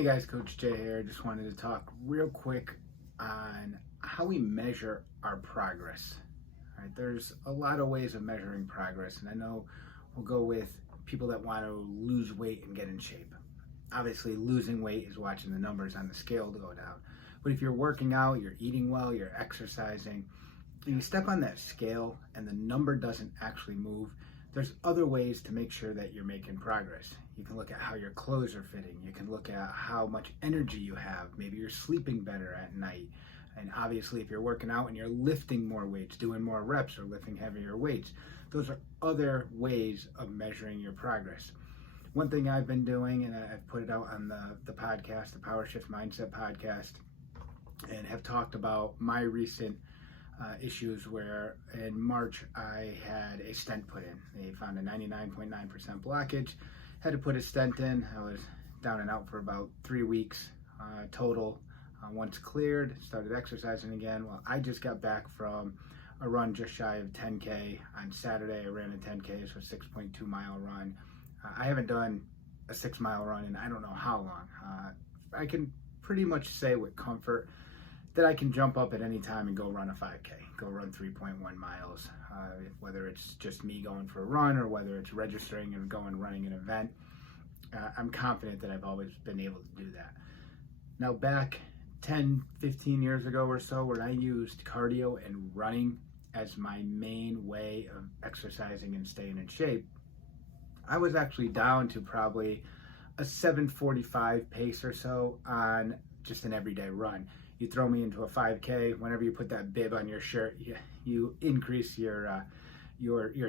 Hey guys, Coach Jay here. Just wanted to talk real quick on how we measure our progress. All right, there's a lot of ways of measuring progress, and I know we'll go with people that want to lose weight and get in shape. Obviously, losing weight is watching the numbers on the scale go down. But if you're working out, you're eating well, you're exercising, and you step on that scale and the number doesn't actually move, there's other ways to make sure that you're making progress. You can look at how your clothes are fitting. You can look at how much energy you have. Maybe you're sleeping better at night. And obviously, if you're working out and you're lifting more weights, doing more reps or lifting heavier weights, those are other ways of measuring your progress. One thing I've been doing, and I've put it out on the podcast, the Powershift Mindset podcast, and have talked about my recent issues where in March I had a stent put in. They found a 99.9% blockage, had to put a stent in. I was down and out for about 3 weeks total. Once cleared, started exercising again. Well, I just got back from a run just shy of 10K. On Saturday, I ran a 10K, so a 6.2 mile run. I haven't done a 6 mile run in I don't know how long. I can pretty much say with comfort that I can jump up at any time and go run a 5K, go run 3.1 miles, whether it's just me going for a run or whether it's registering and going running an event. I'm confident that I've always been able to do that. Now back 10, 15 years ago or so, when I used cardio and running as my main way of exercising and staying in shape, I was actually down to probably a 7:45 pace or so on just an everyday run. You throw me into a 5K, whenever you put that bib on your shirt, you increase your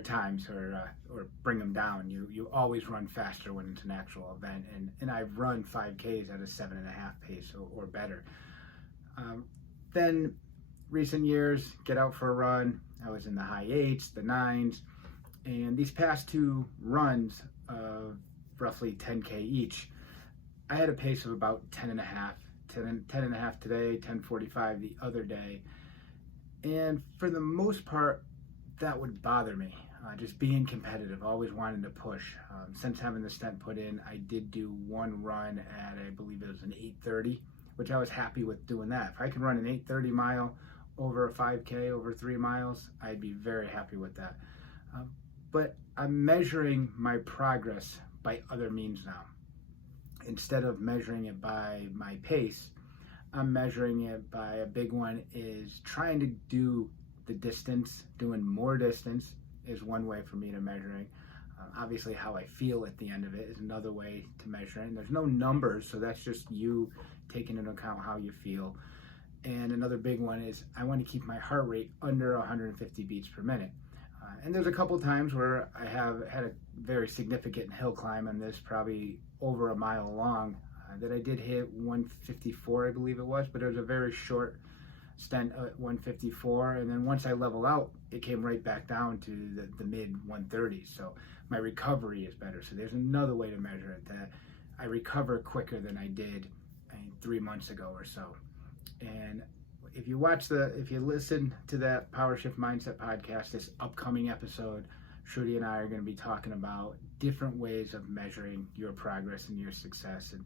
times or bring them down. You always run faster when it's an actual event, and I've run 5Ks at a 7.5 pace or better. Then recent years, get out for a run. I was in the high 8s, the 9s, and these past two runs of roughly 10K each, I had a pace of about 10.5. 10.5 today, 10:45 the other day. And for the most part, that would bother me. Just being competitive, always wanting to push. Since having the stent put in, I did do one run at, I believe it was an 8:30, which I was happy with doing that. If I can run an 8:30 mile over a 5K, over 3 miles, I'd be very happy with that. But I'm measuring my progress by other means now. Instead of measuring it by my pace, I'm measuring it by a big one is trying to do the distance. Doing more distance is one way for me to measuring. Obviously, how I feel at the end of it is another way to measure it. And there's no numbers, so that's just you taking into account how you feel. And another big one is I want to keep my heart rate under 150 beats per minute. And there's a couple times where I have had a very significant hill climb on this, probably over a mile long, that I did hit 154, I believe it was, but it was a very short stent at 154. And then once I level out, it came right back down to the mid 130s. So my recovery is better. So there's another way to measure it, that I recover quicker than I did 3 months ago or so. And if you listen to that Powershift Mindset podcast, this upcoming episode, Shruti and I are going to be talking about different ways of measuring your progress and your success. And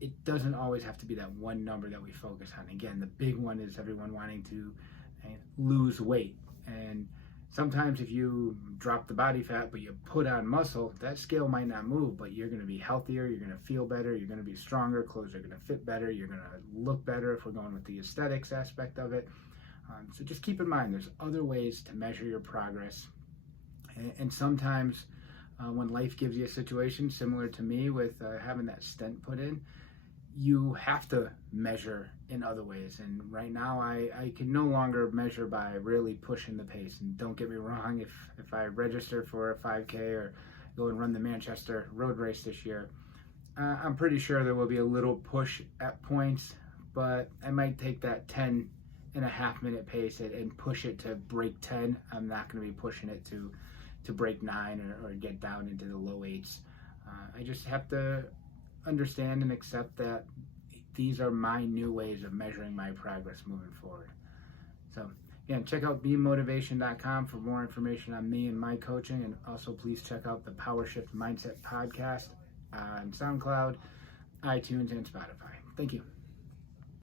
it doesn't always have to be that one number that we focus on. Again, the big one is everyone wanting to lose weight. And sometimes if you drop the body fat, but you put on muscle, that scale might not move, but you're going to be healthier, you're going to feel better, you're going to be stronger, clothes are going to fit better, you're going to look better if we're going with the aesthetics aspect of it. So just keep in mind, there's other ways to measure your progress. And sometimes when life gives you a situation similar to me with having that stent put in, you have to measure in other ways. And right now I can no longer measure by really pushing the pace. And don't get me wrong, if I register for a 5K or go and run the Manchester road race this year, I'm pretty sure there will be a little push at points, but I might take that 10.5 minute pace and push it to break 10. I'm not going to be pushing it to break 9 or get down into the low 8s. I just have to understand and accept that these are my new ways of measuring my progress moving forward. So again, check out bemotivation.com for more information on me and my coaching, and also please check out the Powershift Mindset podcast on SoundCloud iTunes, and Spotify. Thank you.